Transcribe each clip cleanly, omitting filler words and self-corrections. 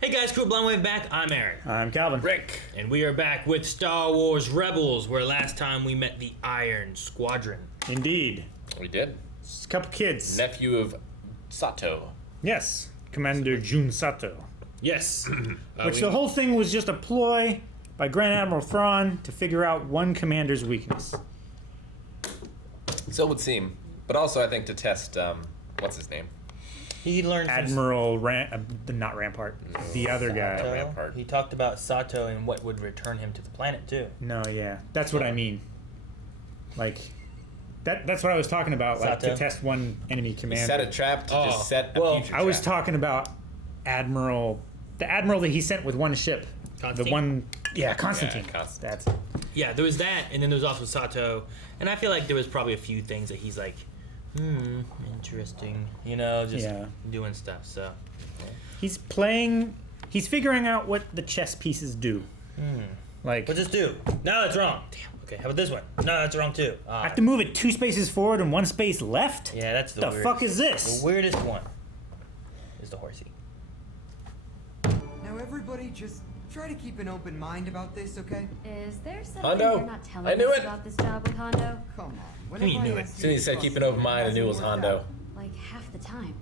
Hey guys, Crew Blind Wave back. I'm Aaron. I'm Calvin. Rick. And we are back with Star Wars Rebels, where last time we met the Iron Squadron. Indeed. We did. Just a couple kids. Nephew of Sato. Yes. Commander Jun Sato. Yes. Which the whole thing was just a ploy by Grand Admiral Thrawn to figure out one commander's weakness. So it would seem. But also, I think, to test, what's his name? He learned Admiral not Rampart. The other guy. Sato. Rampart. He talked about Sato and what would return him to the planet, too. No, yeah. That's what I mean. Like, that's what I was talking about. Like, Sato? to test one enemy He commander. set a trap to just set a future I was trap. talking about the admiral that he sent with one ship. Constantine? The one, Constantine. Yeah, Constantine. That's it. Yeah, there was that, and then there was also Sato. And I feel like there was probably a few things that he's like, interesting. You know, just doing stuff, so. He's figuring out what the chess pieces do. Like, What's this do? No, that's wrong. Damn, okay, how about this one? No, that's wrong too. I have to move it 2 spaces forward and 1 space left? Yeah, that's the The weirdest. fuck is this? The weirdest one is the horsey. Now everybody just try to keep an open mind about this, okay? Is there something Hondo, you're not telling I knew us it. about this job with Hondo? Come on. You Whenever knew I it. ask As soon as he said keep an open mind, I knew it was Hondo. Like half the time.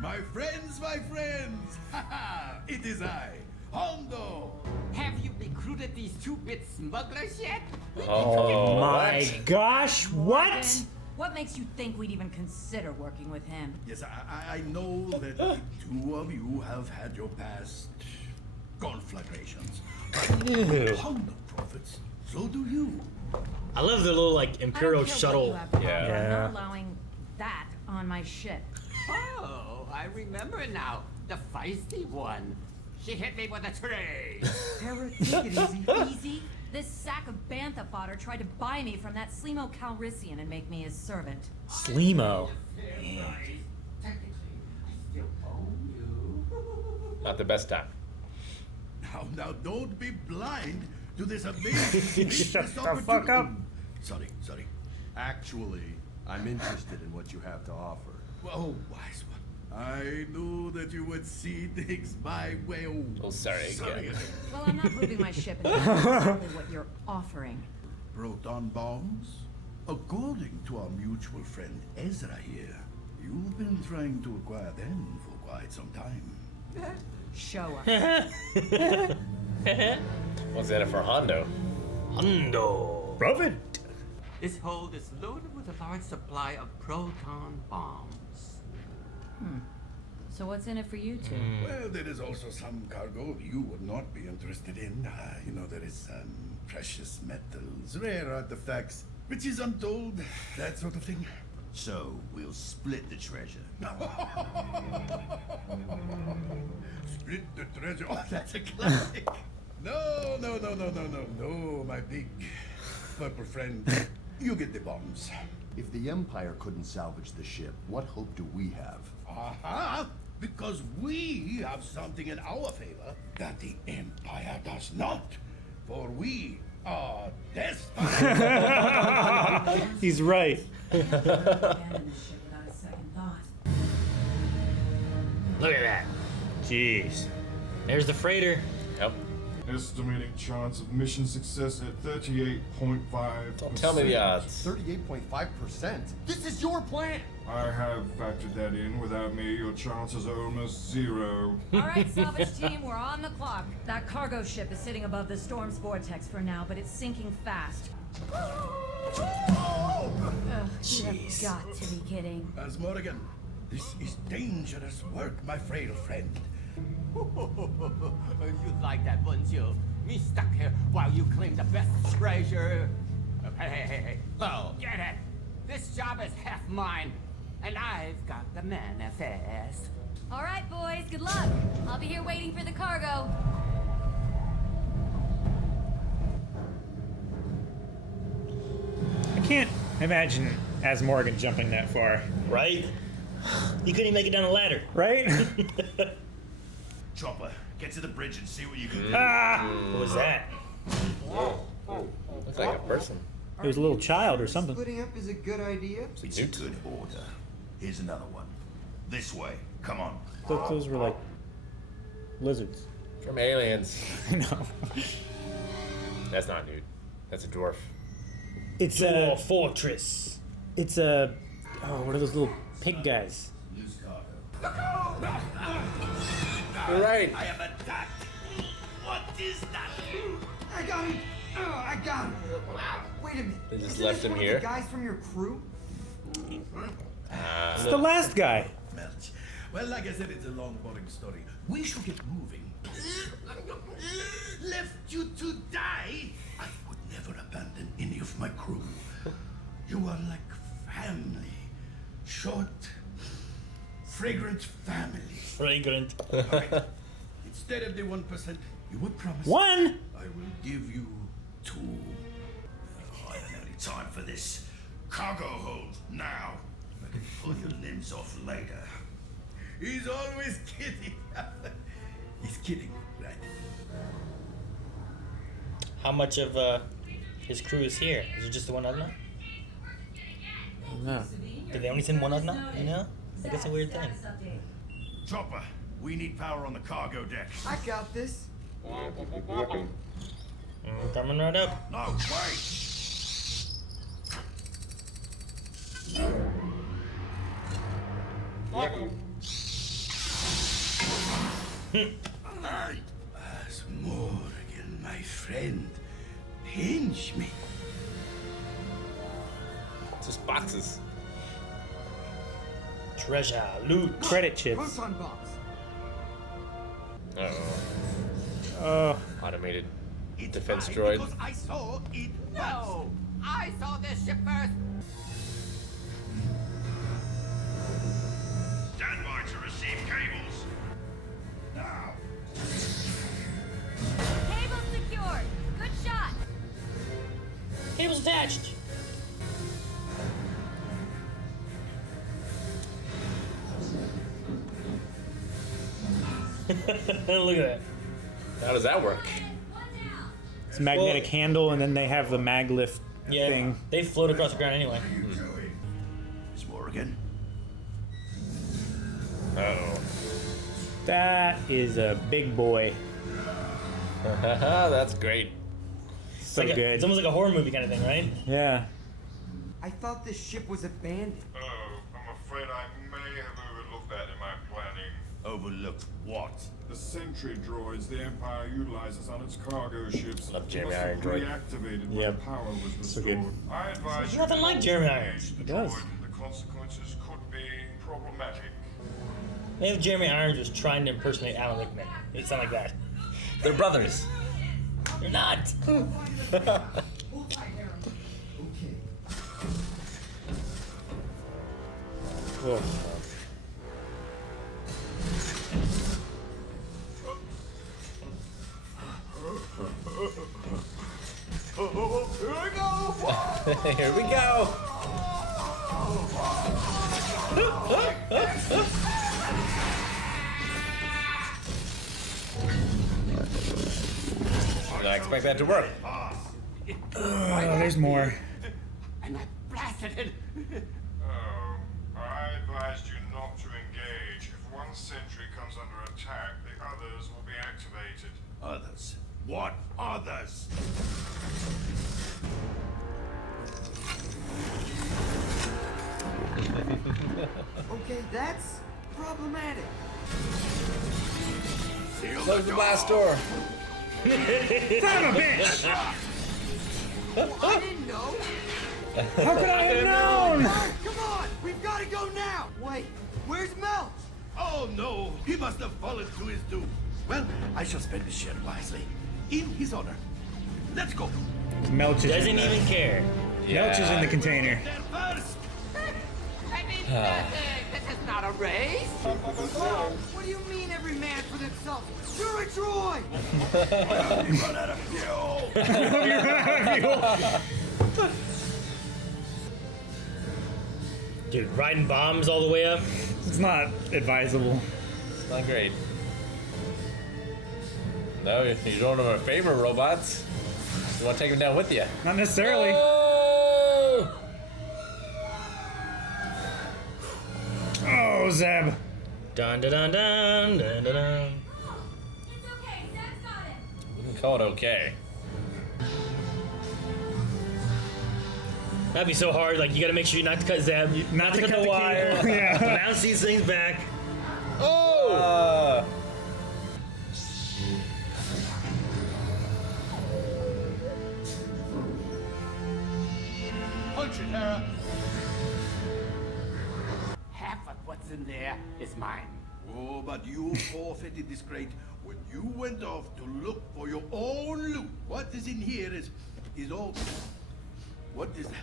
My friends, it is I, Hondo. Have you recruited these two-bit smugglers yet? Oh, My gosh, what? What makes you think we'd even consider working with him? Yes, I know that the two of you have had your past conflagrations. But Hondo profits, so do you. I love the little like I don't Imperial care shuttle. what you have to offer. Yeah. I'm not allowing that on my ship. Oh, I remember now. The feisty one. She hit me with a tree. Tara, take it easy. Easy? This sack of bantha fodder tried to buy me from that Slimo Calrissian and make me his servant. Slimo. Technically, I still own you. Not the best time. Now, don't be blind to this amazing Shut business the fuck up. Sorry. Actually, I'm interested in what you have to offer. Oh, wise one. I knew that you would see things my way. Oh, sorry again. Well, I'm not moving my ship until I know exactly what you're offering. Proton bombs? According to our mutual friend Ezra here, you've been trying to acquire them for quite some time. Show us. What's that for Hondo? Hondo. Profit. This hold is loaded with a large supply of proton bombs. So what's in it for you two? Well, there is also some cargo you would not be interested in. There is precious metals, rare artifacts, riches untold, that sort of thing. So, we'll split the treasure. Split the treasure. Oh, that's a classic. No, my big purple friend. You get the bombs. If the Empire couldn't salvage the ship, what hope do we have? Aha! Because we have something in our favor that the Empire does not. For we are destined. He's right. Abandon the ship without a second thought. Look at that. Jeez. There's the freighter. Yep. Estimating chance of mission success at 38.5%. Don't tell me the odds. 38.5%? This is your plan! I have factored that in. Without me, your chances are almost zero. All right, salvage team, we're on the clock. That cargo ship is sitting above the storm's vortex for now, but it's sinking fast. Ugh, you have got to be kidding. As Morrigan, this is dangerous work, my frail friend. You'd like that, wouldn't you? Me stuck here while you claim the best treasure. Hey. Oh, get it? This job is half mine, and I've got the manifest. All right, boys, good luck. I'll be here waiting for the cargo. I can't imagine as Morgan jumping that far. Right? You couldn't even make it down the ladder. Right? Chopper, get to the bridge and see what you can do. What was that? Looks like a person. It was a little child or something. Splitting up is a good idea. It's a good order. Here's another one. This way. Come on. thought those were like lizards. From aliens. No. That's not a dude. That's a dwarf. It's Dwarf fortress. It's a. Oh, what are those little pig guys? You're right. I am attacked. What is that? I got him! Oh, I got him! Wait a minute. They just Isn't left this him one of here? the guys from your crew? It's the last guy. Melch. Well, like I said, it's a long, boring story. We should get moving. Left you to die? I would never abandon any of my crew. You are like family. Short, fragrant family. Fragrant. Alright. Instead of the 1%, you would promise. One. I will give you 2. Oh, I don't have any time for this. Cargo hold now. I can pull your limbs off later. He's always kidding. He's kidding, right? How much of his crew is here? Is it just the one Ugna? No. Did they only send one Ugna? You know? Like, that's a weird thing. Chopper, we need power on the cargo deck. I got this. Coming right up. No, wait! Morgan, my friend, pinch me. It's just boxes. Treasure, loot. Credit chips. Proton bombs. Uh-oh. Automated defense droid. Because I saw it. No! I saw this ship first! Stand by to receive cables. Now. Cable secured. Good shot. Cable's attached. Look at that. How does that work? It's a magnetic handle, and then they have the mag lift Yeah, thing. they float across the ground anyway. It's Morgan. Uh-oh. That is a big boy. That's great. So Like good. It's almost like a horror movie kind of thing, right? Yeah. I thought this ship was abandoned. Oh, I'm afraid I may have overlooked that in my planning. Overlooked what? The sentry droids the Empire utilizes on its cargo ships Love Jeremy must have Iron droid. reactivated when Yep. power was So restored. good. I advise It's you nothing to like not Jeremy engage Irons. the It does. droid. The consequences could be problematic. Maybe if Jeremy Irons was trying to impersonate Alan Rickman. It'd sound like that. They're brothers. You're not. Ugh. Here we go. Did I expect that to work? Oh, there's more. And I blasted it! Oh, I advised you not to engage. If one sentry comes under attack, the others will be activated. Others. What others? Okay, that's problematic. Close the blast door. Son of a bitch! I didn't know. How could I have known? Come on, we've got to go now. Wait, where's Melch? Oh no, he must have fallen to his doom. Well, I shall spend the share wisely. In his honor. Let's go. Melch is in Doesn't the, even care. Melch is in the container. There first. I mean, this is not a race! What do you mean every man for themselves? You're a droid! You run out of fuel. Dude, riding bombs all the way up. It's not advisable. It's not great. No, you're doing them a favor, robots. You want to take them down with you? Not necessarily. Oh! Oh, Zeb. Dun dun dun dun dun dun dun. It's okay, Zach's got it. Wouldn't call it okay. That'd be so hard. Like you gotta make sure you not to cut Zeb, not to cut the wire. cable. Yeah. Bounce these things back. Oh! Punch it, Hera. Half of what's in there is mine. Oh, but you forfeited this crate when you went off to look for your own loot. What is in here is all. What is that?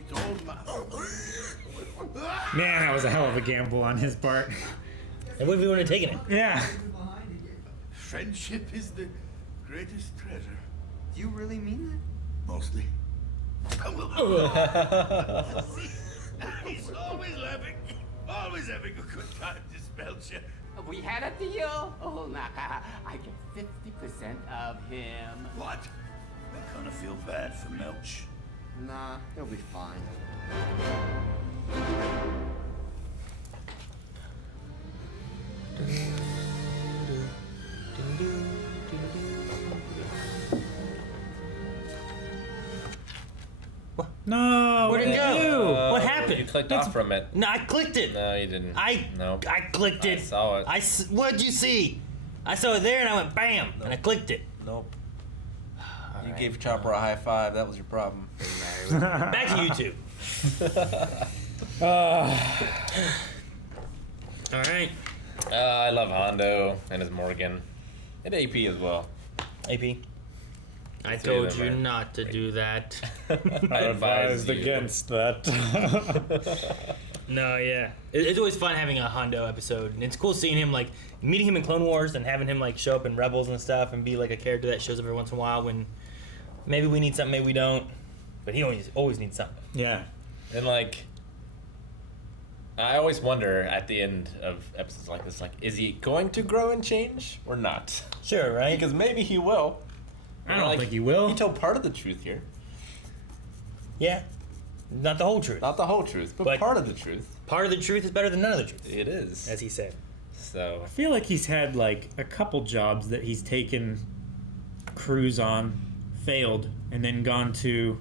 It's all my. Man, that was a hell of a gamble on his part. And what if we wouldn't have taken it? Yeah. Friendship is the greatest treasure. Do you really mean that? Mostly. He's always laughing, always having a good time, this Belcher. We had a deal. Oh, Naka, I get 50% of him. What? I kind of feel bad for Melch. Nah, he'll be fine. No. Where'd it go? What You happened? clicked off from it. No, I clicked it. No, you didn't. No. I clicked it. I saw it. What'd you see? I saw it there and I went bam and I clicked it. Nope. You right. gave Chopper a high five. That was your problem. Back to you two. All right. I love Hondo and his Morgan. And AP as well. AP. I Three of told them you are not to do that. I advised you. against that. No, yeah. It's always fun having a Hondo episode. And it's cool seeing him, like, meeting him in Clone Wars and having him, like, show up in Rebels and stuff and be, like, a character that shows up every once in a while when maybe we need something, maybe we don't. But he always needs something. Yeah. And like, I always wonder at the end of episodes like this, like, is he going to grow and change or not? Sure, right? Because maybe he will. I don't think he will. He told part of the truth here. Yeah. Not the whole truth. Not the whole truth, but part of the truth. Part of the truth is better than none of the truth. It is. As he said. So. I feel like he's had like a couple jobs that he's taken crews on, failed, and then gone to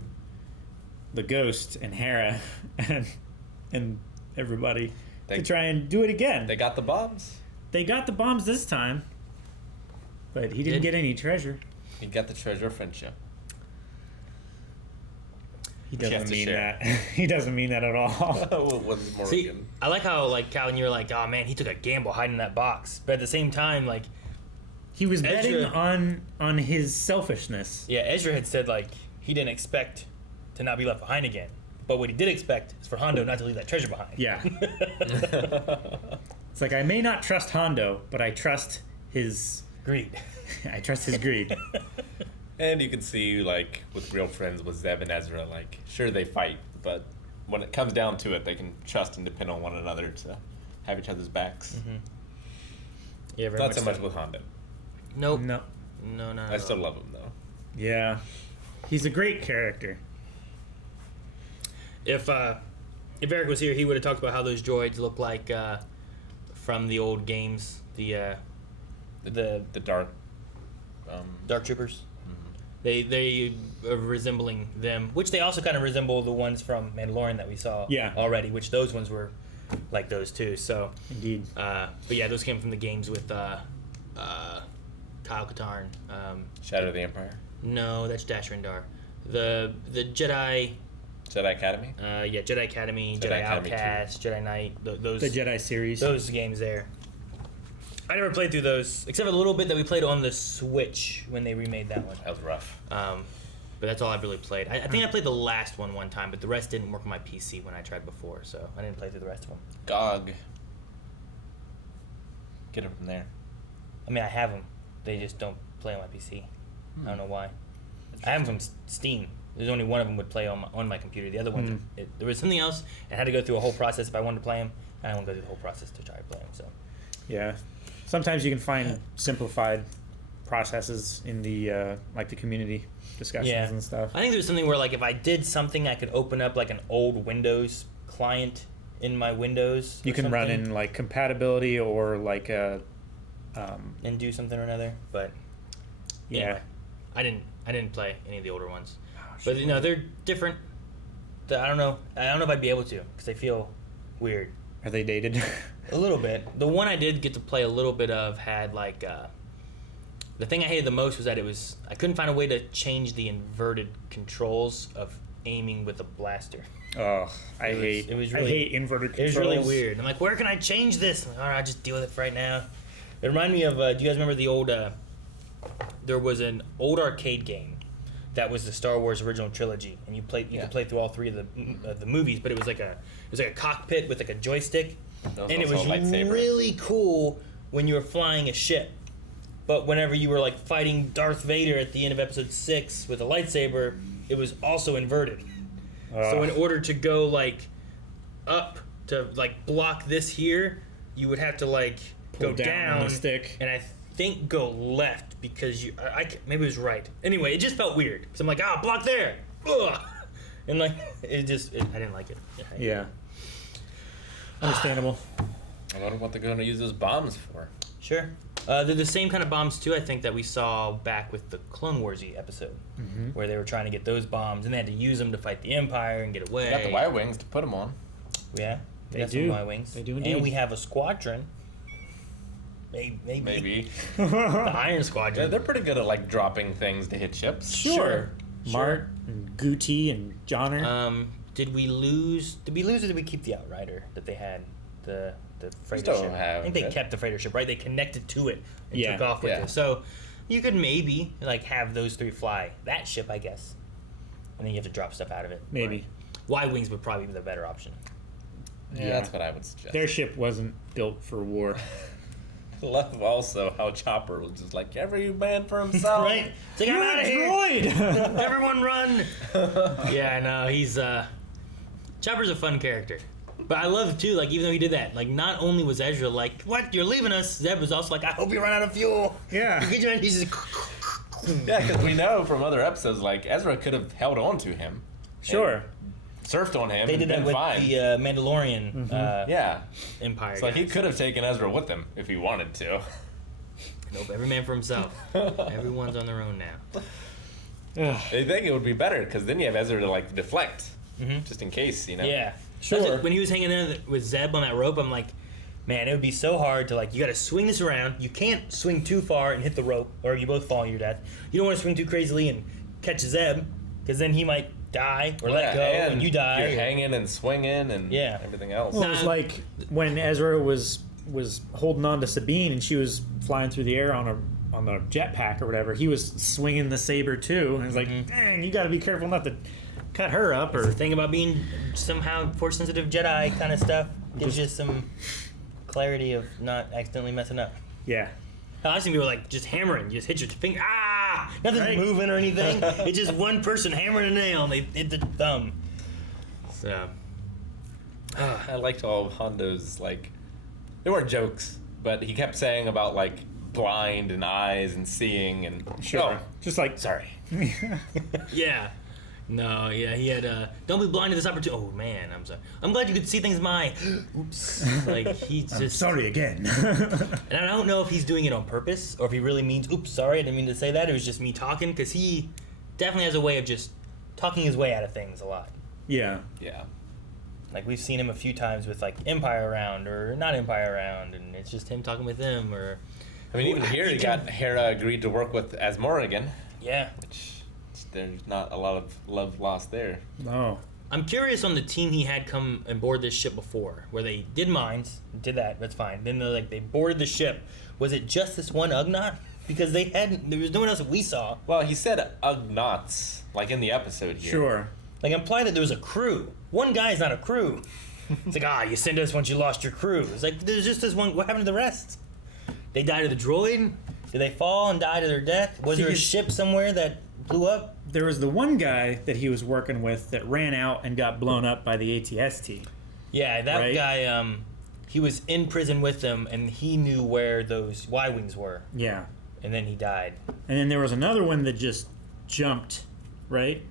the Ghost and Hera and everybody to try and do it again. They got the bombs. They got the bombs this time, but he didn't get any treasure. He got the treasure of friendship. He doesn't mean that. He doesn't mean that at all. See, I like how, like, Calvin, you were like, oh man, he took a gamble hiding in that box. But at the same time, like, he was betting on his selfishness. Yeah, Ezra had said, like, he didn't expect to not be left behind again. But what he did expect is for Hondo not to leave that treasure behind. Yeah. It's like, I may not trust Hondo, but I trust his greed. I trust his greed. And you can see, like, with real friends with Zeb and Ezra, like, sure they fight, but when it comes down to it, they can trust and depend on one another to have each other's backs. Mm-hmm. Yeah, very not so much with Hondo. Nope. No. No. I still love him though. Yeah, he's a great character. If Eric was here, he would have talked about how those droids look like from the old games, the dark dark troopers. Mm-hmm. They are resembling them, which they also kind of resemble the ones from Mandalorian that we saw already, which those ones were like those too. So indeed. But yeah, those came from the games with Kyle Katarn. Shadow of the Empire. No, that's Dash Rendar. The Jedi Academy. Yeah, Jedi Academy, Jedi Outcast, Jedi Knight. Those the Jedi series. Those games there. I never played through those, except for the little bit that we played on the Switch when they remade that one. That was rough. But that's all I've really played. I think I played the last one time, but the rest didn't work on my PC when I tried before, so I didn't play through the rest of them. GOG. Get them from there. I mean, I have them. They just don't play on my PC. I don't know why. I have them from Steam. There's only one of them would play on my computer. The other ones, there was something else. I had to go through a whole process if I wanted to play them. I don't want to go through the whole process to try to play them. So. Yeah. Sometimes you can find simplified processes in the like the community discussions and stuff. I think there's something where, like, if I did something, I could open up like an old Windows client in my Windows. You or can run something in like compatibility or like a. and do something or another. But Yeah. anyway, I didn't play any of the older ones. But you know, they're different. I don't know if I'd be able to because they feel weird. Are they dated? A little bit. The one I did get to play a little bit of had like the thing I hated the most was that I couldn't find a way to change the inverted controls of aiming with a blaster. Oh, I hate inverted controls. It was really weird. I'm like, where can I change this? I'm like, all right, I'll just deal with it for right now. It reminded me of, do you guys remember the old, there was an old arcade game that was the Star Wars original trilogy, and you could play through all three of the movies, but it was like a cockpit with like a joystick, and it was really cool when you were flying a ship. But whenever you were like fighting Darth Vader at the end of Episode 6 with a lightsaber, it was also inverted. So in order to go like up to like block this here, you would have to like Pull go down on the stick, and I think go left because maybe it was right. Anyway, it just felt weird because I'm like, block there, ugh, and like I didn't like it. Yeah. Understandable. I wonder what they're going to use those bombs for. Sure. They're the same kind of bombs too. I think that we saw back with the Clone Wars-y episode, where they were trying to get those bombs and they had to use them to fight the Empire and get away. They got the Y-wings to put them on. Yeah, They got do. some Y-wings. They do indeed. And we have a squadron. Maybe. The Iron Squadron. Yeah, they're pretty good at like dropping things to hit ships. Sure. Mart and Guti and Johnner. Did we lose or did we keep the Outrider that they had? The freighter Still ship. have I think they it. kept the freighter ship, right? They connected to it and Yeah. took off with Yeah. it. So you could maybe like have those three fly that ship, I guess. And then you have to drop stuff out of it. Maybe. Y-wings would probably be the better option. Yeah, that's what I would suggest. Their ship wasn't built for war. Love also how Chopper was just like, every man for himself. Right? It's like, I'm out of here. Droid! Everyone run. Yeah, no, he's Chopper's a fun character. But I love too, like even though he did that, like not only was Ezra like, "What? You're leaving us?" Zeb was also like, "I hope you run out of fuel." Yeah. He's just Yeah, because we know from other episodes, like Ezra could have held on to him. Sure. Surfed on him. They and did that been with fine. the Mandalorian Yeah. Empire. So like, he guys. could have taken Ezra with him if he wanted to. Nope, every man for himself. Everyone's on their own now. I think it would be better because then you have Ezra to like deflect, just in case, you know. Yeah, Sure. When he was hanging there with Zeb on that rope, I'm like, man, it would be so hard to like. You got to swing this around. You can't swing too far and hit the rope, or you both fall to your death. You don't want to swing too crazily and catch Zeb, because then he might die or let go, and you die. You're hanging and swinging and everything else. Well, it was like when Ezra was holding on to Sabine and she was flying through the air on a jetpack or whatever. He was swinging the saber too, and it's like, dang, you got to be careful not to cut her up. Or Or the thing about being somehow force sensitive Jedi kind of stuff gives you some clarity of not accidentally messing up. yeah, I've seen people like just hammering. You just hit your finger. Nothing's moving or anything. It's just one person hammering a nail and they hit the thumb. So. I liked all of Hondo's, like, they weren't jokes, but he kept saying about, like, blind and eyes and seeing and... sure. Just like, sorry. Yeah. No, yeah, he had, don't be blind to this opportunity. Oh, man, I'm sorry. I'm glad you could see things my... Oops. Like, he's just... I'm sorry again. And I don't know if he's doing it on purpose or if he really means, oops, sorry, I didn't mean to say that. It was just me talking, because he definitely has a way of just talking his way out of things a lot. Yeah. Yeah. Like, we've seen him a few times with, like, Empire around or not Empire around, and it's just him talking with them, or... I mean, even here, he got Hera agreed to work with as Morrigan, Yeah. which there's not a lot of love lost there. Oh. I'm curious on the team he had come and board this ship before, where they did mines, did that's fine. Then they boarded the ship. Was it just this one Ugnaught? Because there was no one else that we saw. Well, he said Ugnaughts, like in the episode here. Sure. Like, imply that there was a crew. One guy's not a crew. It's like, you send us once you lost your crew. It's like, there's just this one. What happened to the rest? They died to the droid? Did they fall and die to their death? Was there a ship somewhere that blew up? There was the one guy that he was working with that ran out and got blown up by the ATST. Yeah, that Right? guy, he was in prison with them, and he knew where those Y-Wings were. Yeah. And then he died. And then there was another one that just jumped, right?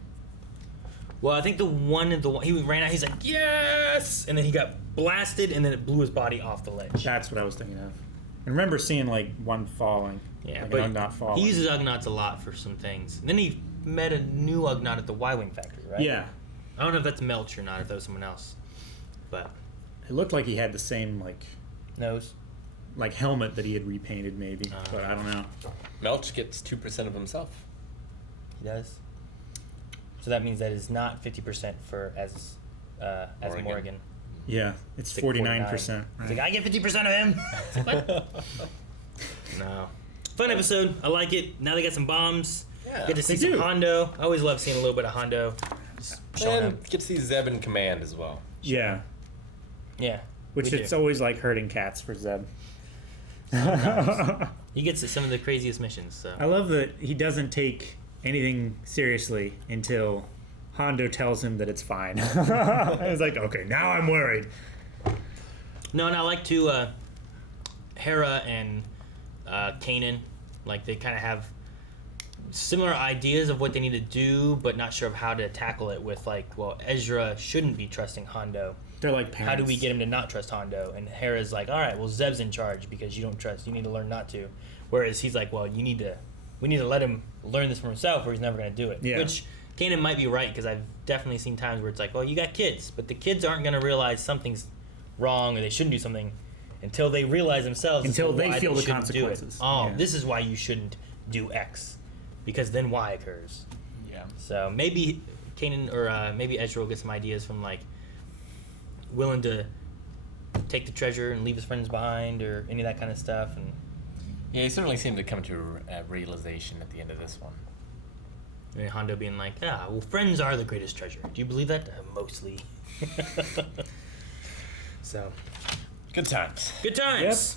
Well, I think he ran out, he's like, yes! And then he got blasted and then it blew his body off the ledge. That's what I was thinking of. I remember seeing like one falling. Yeah, like but an Ugnaught falling. he uses Ugnaughts a lot for some things. And then he met a new Ugnaught at the Y-Wing factory, right? Yeah. I don't know if that's Melch or not, if that was someone else. But It looked like he had the same nose. like helmet that he had repainted maybe, but I don't know. Melch gets 2% of himself. He does. So that means that is not 50% for as Morgan. Yeah, it's It's like 49%. It's Right? like, I get 50% of him. It's like, what? No. Fun episode. I like it. Now they got some bombs. Yeah, Get to see they some do. Hondo. I always love seeing a little bit of Hondo. Just showing And up. get to see Zeb in command as well. Yeah, Yeah. which we it's do. always like herding cats for Zeb. He gets some of the craziest missions. So. I love that he doesn't take anything seriously until Hondo tells him that it's fine. He's like, okay, now I'm worried. No, and I like to Hera and Kanan, like they kind of have similar ideas of what they need to do, but not sure of how to tackle it. With like, well, Ezra shouldn't be trusting Hondo. They're like parents. How do we get him to not trust Hondo? And Hera's like, all right, well, Zeb's in charge because you don't trust. You need to learn not to. Whereas he's like, well, we need to let him learn this for himself, or he's never going to do it. Yeah. Which Kanan might be right, because I've definitely seen times where it's like, well, you got kids, but the kids aren't going to realize something's wrong or they shouldn't do something until they realize themselves. Until as to they why feel the shouldn't do it. consequences. Oh, Yeah. this is why you shouldn't do X, because then Y occurs. Yeah. So maybe Kanan or maybe Ezra will get some ideas from like willing to take the treasure and leave his friends behind or any of that kind of stuff. And Yeah, he certainly seemed to come to a realization at the end of this one. and Hondo being like, well, friends are the greatest treasure. Do you believe that? Mostly. So, Good times. good times.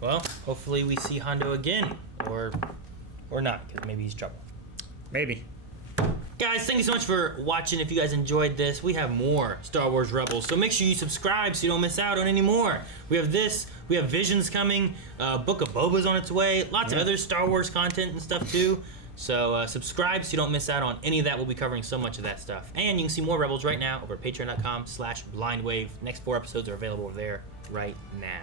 Well, hopefully we see Hondo again, or not, because maybe he's trouble. Maybe. Guys, thank you so much for watching. If you guys enjoyed this, we have more Star Wars Rebels, so make sure you subscribe so you don't miss out on any more. We have this, we have Visions coming, Book of Boba's on its way, lots of other Star Wars content and stuff too. So subscribe so you don't miss out on any of that. We'll be covering so much of that stuff. And you can see more Rebels right now over at patreon.com/blindwave. Next 4 episodes are available over there right now.